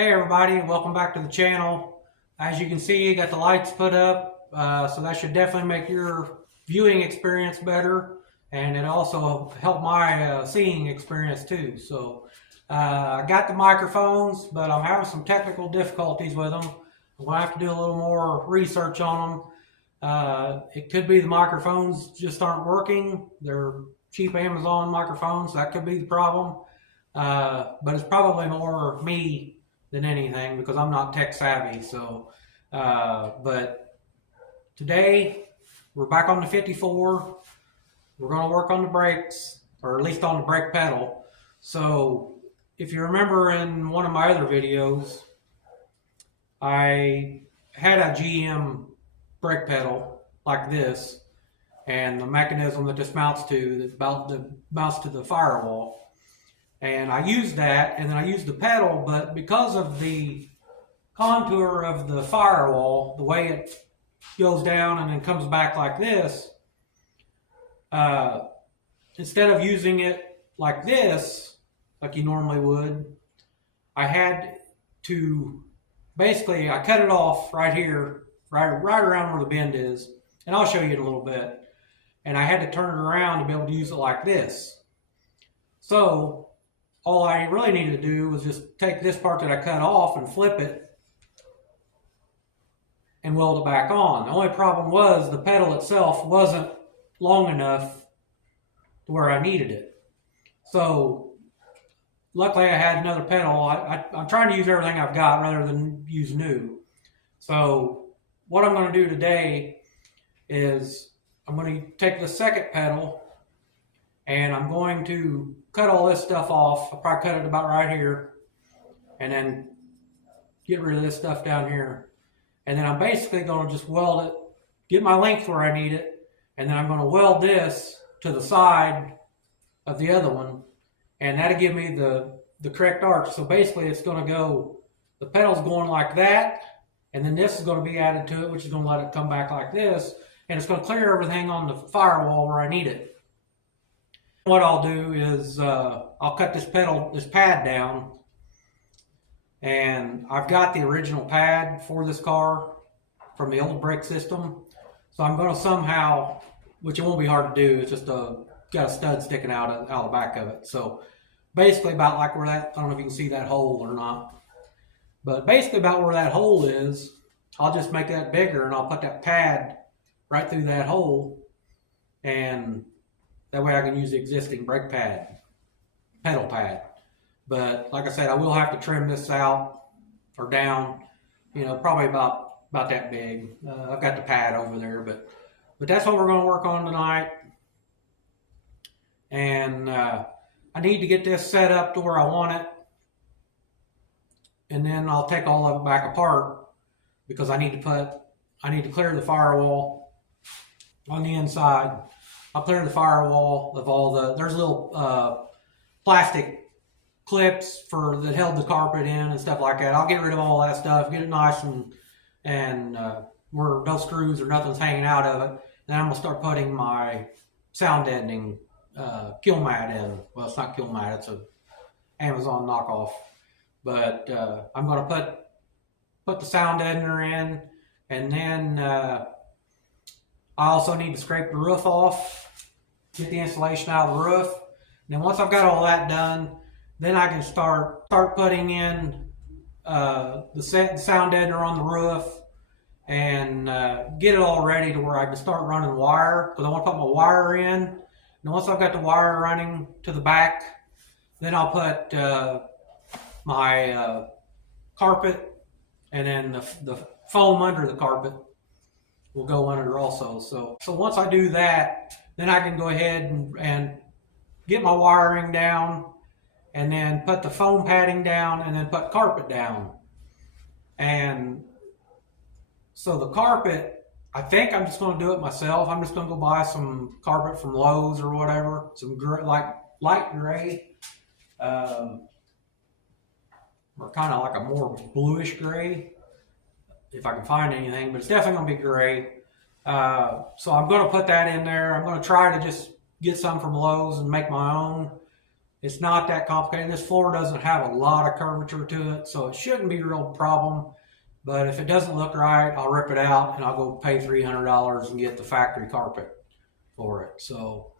Hey everybody, welcome back to the channel. As you can see, you got the lights put up, so that should definitely make your viewing experience better, and it also helped my seeing experience too. So I got the microphones, but I'm having some technical difficulties with them. I'm going to have to do a little more research on them. It could be the microphones just aren't working. They're cheap Amazon microphones. That could be the problem, but it's probably more me than anything because I'm not tech savvy. So, but today we're back on the 54. We're going to work on the brakes, or at least on the brake pedal. So, if you remember in one of my other videos, I had a GM brake pedal like this, and the mechanism that this mounts to, that mounts to the firewall. And I used that, and then I used the pedal, but because of the contour of the firewall, the way it goes down and then comes back like this, instead of using it like this, like you normally would, I had to, basically, I cut it off right here, right around where the bend is, and I'll show you in a little bit. And I had to turn it around to be able to use it like this. So, all I really needed to do was just take this part that I cut off and flip it and weld it back on. The only problem was the pedal itself wasn't long enough to where I needed it. So luckily I had another pedal. I'm trying to use everything I've got rather than use new. So what I'm going to do today is I'm going to take the second pedal and I'm going to cut all this stuff off. I'll probably cut it about right here. And then get rid of this stuff down here. And then I'm basically going to just weld it, get my length where I need it. And then I'm going to weld this to the side of the other one. And that'll give me the correct arc. So basically it's going to go, the pedal's going like that. And then this is going to be added to it, which is going to let it come back like this. And it's going to clear everything on the firewall where I need it. What I'll do is I'll cut this pad down, and I've got the original pad for this car from the old brake system. So I'm going to somehow, which it won't be hard to do, it's just got a stud sticking out the back of it. So basically about like where that, I don't know if you can see that hole or not, but basically about where that hole is, I'll just make that bigger and I'll put that pad right through that hole, and that way I can use the existing brake pad, pedal pad. But like I said, I will have to trim this out or down, probably about that big. I've got the pad over there, but that's what we're going to work on tonight. And I need to get this set up to where I want it. And then I'll take all of it back apart because I need to clear the firewall on the inside. I'll clear the firewall of all there's little plastic clips that held the carpet in and stuff like that. I'll get rid of all that stuff, get it nice and where no screws or nothing's hanging out of it. Then I'm going to start putting my sound deadening kill mat in. Well, it's not kill mat, it's a Amazon knockoff. But I'm going to put the sound deadener in, and then I also need to scrape the roof off, get the insulation out of the roof. And then once I've got all that done, then I can start putting in the sound deadener on the roof and get it all ready to where I can start running wire, because I want to put my wire in. And once I've got the wire running to the back, then I'll put my carpet, and then the foam under the carpet will go under also. So once I do that, then I can go ahead and get my wiring down, and then put the foam padding down, and then put carpet down. And so the carpet, I think I'm just going to do it myself. I'm just going to go buy some carpet from Lowe's or whatever, some light gray, or kind of like a more bluish gray, if I can find anything, but it's definitely going to be gray. So I'm going to put that in there. I'm going to try to just get some from Lowe's and make my own. It's not that complicated. This floor doesn't have a lot of curvature to it, so it shouldn't be a real problem. But if it doesn't look right, I'll rip it out and I'll go pay $300 and get the factory carpet for it. So,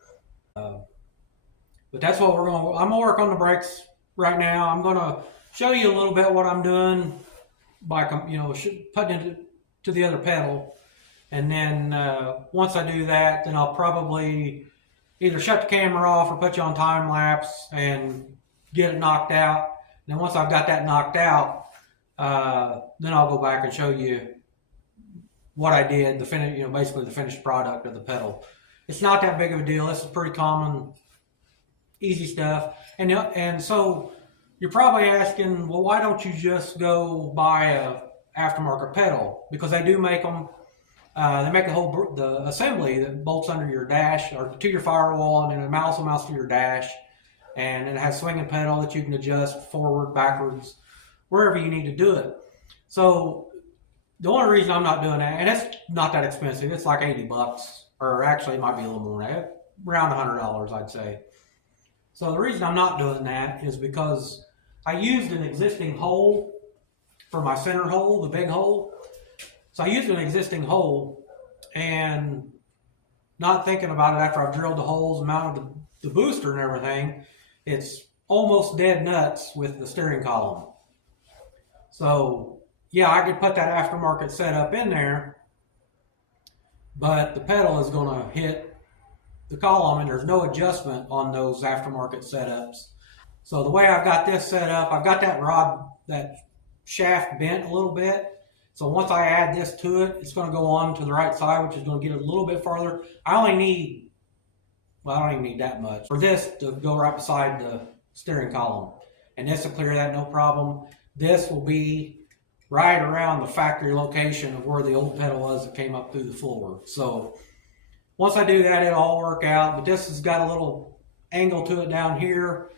but that's what I'm gonna work on the brakes right now. I'm gonna show you a little bit what I'm doing by, putting it to the other pedal. And then once I do that, then I'll probably either shut the camera off or put you on time lapse and get it knocked out. And then once I've got that knocked out, then I'll go back and show you what I did, basically the finished product of the pedal. It's not that big of a deal. This is pretty common, easy stuff. And so you're probably asking, well, why don't you just go buy a aftermarket pedal? Because they do make them. They make the assembly that bolts under your dash or to your firewall, and then it also mounts to your dash, and it has a swinging pedal that you can adjust forward, backwards, wherever you need to do it. So the only reason I'm not doing that, and it's not that expensive, it's like $80, or actually it might be a little more than that, around $100, I'd say. So the reason I'm not doing that is because I used an existing hole for my center hole, the big hole. So I used an existing hole, and not thinking about it after I've drilled the holes and mounted the booster and everything, it's almost dead nuts with the steering column. So yeah, I could put that aftermarket setup in there, but the pedal is going to hit the column, and there's no adjustment on those aftermarket setups. So the way I've got this set up, I've got that shaft bent a little bit. So once I add this to it, it's going to go on to the right side, which is going to get it a little bit farther. I don't even need that much for this to go right beside the steering column. And this will clear that, no problem. This will be right around the factory location of where the old pedal was that came up through the floor. So once I do that, it'll all work out. But this has got a little angle to it down here.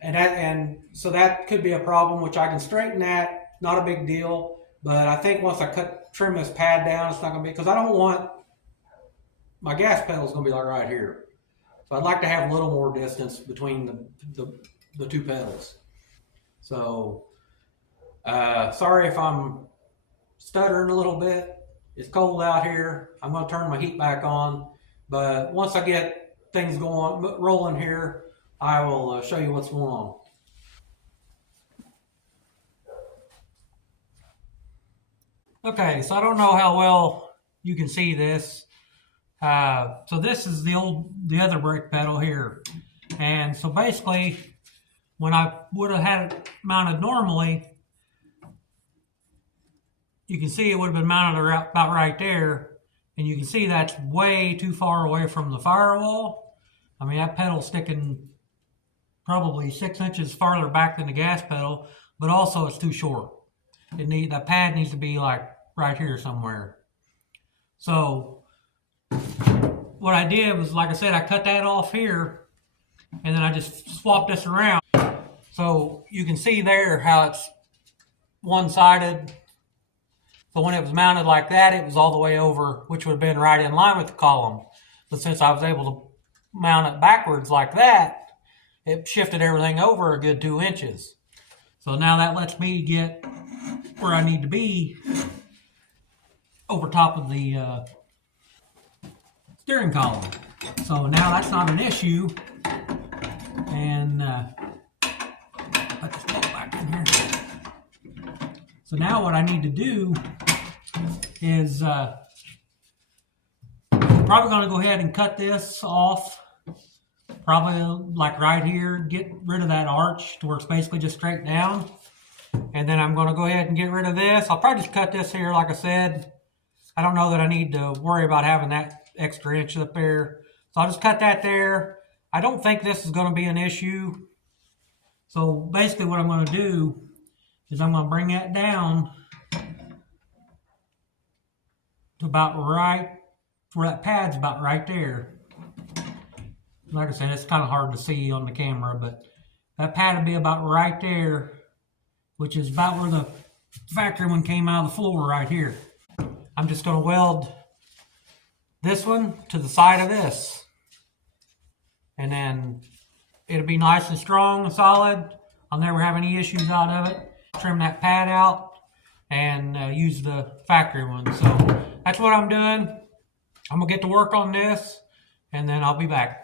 And so that could be a problem, which I can straighten that. Not a big deal. But I think once I trim this pad down, it's not going to be, because I don't want, my gas pedal is going to be like right here. So I'd like to have a little more distance between the two pedals. So, sorry if I'm stuttering a little bit. It's cold out here. I'm going to turn my heat back on. But once I get things rolling here, I will show you what's going on. Okay, so I don't know how well you can see this. So this is the other brake pedal here. And so basically, when I would have had it mounted normally, you can see it would have been mounted about right there. And you can see that's way too far away from the firewall. I mean, that pedal's sticking probably 6 inches farther back than the gas pedal, but also it's too short. That pad needs to be like right here somewhere. So what I did was, like I said, I cut that off here, and then I just swapped this around. So you can see there how it's one-sided. So when it was mounted like that, it was all the way over, which would have been right in line with the column. But since I was able to mount it backwards like that, it shifted everything over a good 2 inches. So now that lets me get where I need to be over top of the steering column. So now that's not an issue. And put this bolt back in here. So now what I need to do is probably going to go ahead and cut this off. Probably like right here, get rid of that arch to where it's basically just straight down. And then I'm going to go ahead and get rid of this. I'll probably just cut this here, like I said. I don't know that I need to worry about having that extra inch up there. So I'll just cut that there. I don't think this is going to be an issue. So basically what I'm going to do is I'm going to bring that down to about right, where that pad's about right there. Like I said, it's kind of hard to see on the camera, but that pad would be about right there, which is about where the factory one came out of the floor right here. I'm just going to weld this one to the side of this. And then it'll be nice and strong and solid. I'll never have any issues out of it. Trim that pad out and use the factory one. So that's what I'm doing. I'm gonna get to work on this and then I'll be back.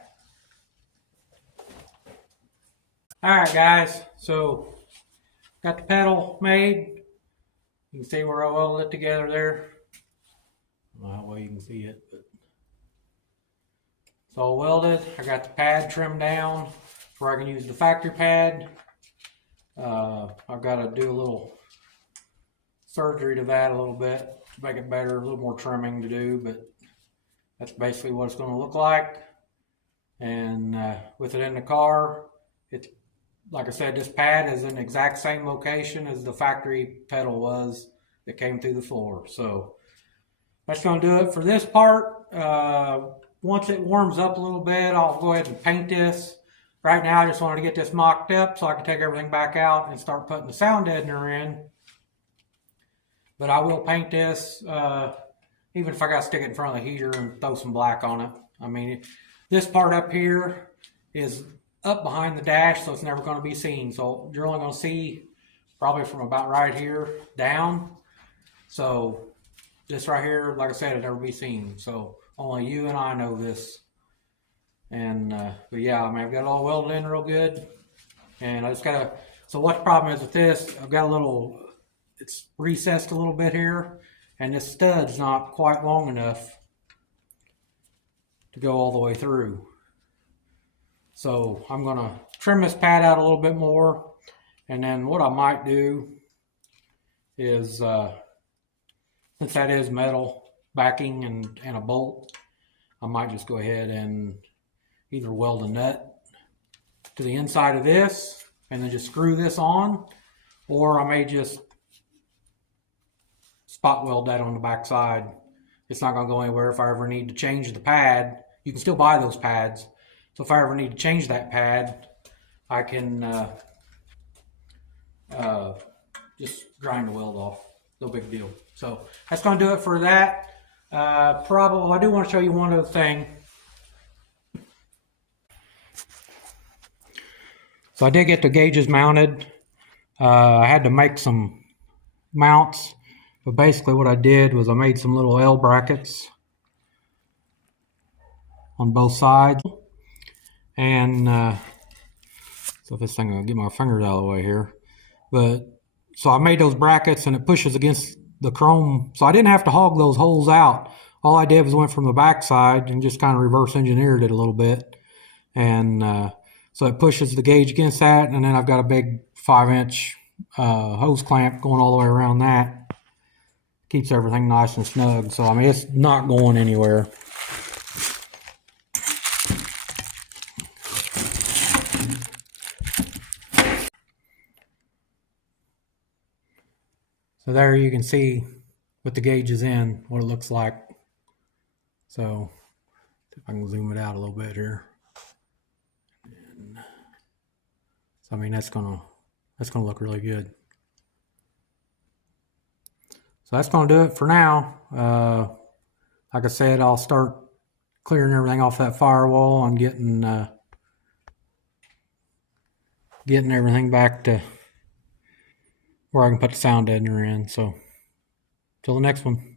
All right, guys, so got the pedal made. You can see where I welded it together there. I don't know how well you can see it, but it's all welded. I got the pad trimmed down where I can use the factory pad. I've got to do a little surgery to that a little bit to make it better, a little more trimming to do, but that's basically what it's going to look like. And with it in the car, it's like I said, this pad is in the exact same location as the factory pedal was that came through the floor. So that's going to do it for this part. Once it warms up a little bit, I'll go ahead and paint this. Right now, I just wanted to get this mocked up so I can take everything back out and start putting the sound deadener in. But I will paint this, even if I got to stick it in front of the heater and throw some black on it. I mean, this part up here is up behind the dash, so it's never going to be seen. So you're only going to see probably from about right here down. So this right here, like I said, it'll never be seen. So only you and I know this. And but yeah, I mean, I've got it all welded in real good, and I just gotta. So what the problem is with this? I've got a little. It's recessed a little bit here, and this stud's not quite long enough to go all the way through. So I'm gonna trim this pad out a little bit more, and then what I might do is, since that is metal backing and a bolt, I might just go ahead and either weld a nut to the inside of this and then just screw this on, or I may just spot weld that on the back side. It's not going to go anywhere. If I ever need to change the pad, you can still buy those pads. So if I ever need to change that pad, I can just grind the weld off. No big deal. So that's going to do it for that. Probably, I do want to show you one other thing. So I did get the gauges mounted. I had to make some mounts, but basically what I did was I made some little L brackets on both sides. And so this thing, I'll get my fingers out of the way here. But so I made those brackets and it pushes against the chrome. So I didn't have to hog those holes out. All I did was went from the back side and just kind of reverse engineered it a little bit. And so it pushes the gauge against that, and then I've got a big 5-inch hose clamp going all the way around that. Keeps everything nice and snug. So I mean, it's not going anywhere. So there you can see with the gauges in what it looks like. So if I can zoom it out a little bit here. So I mean, that's gonna look really good. So that's gonna do it for now. Like I said, I'll start clearing everything off that firewall and getting everything back to where I can put the sound deadener in. So till the next one.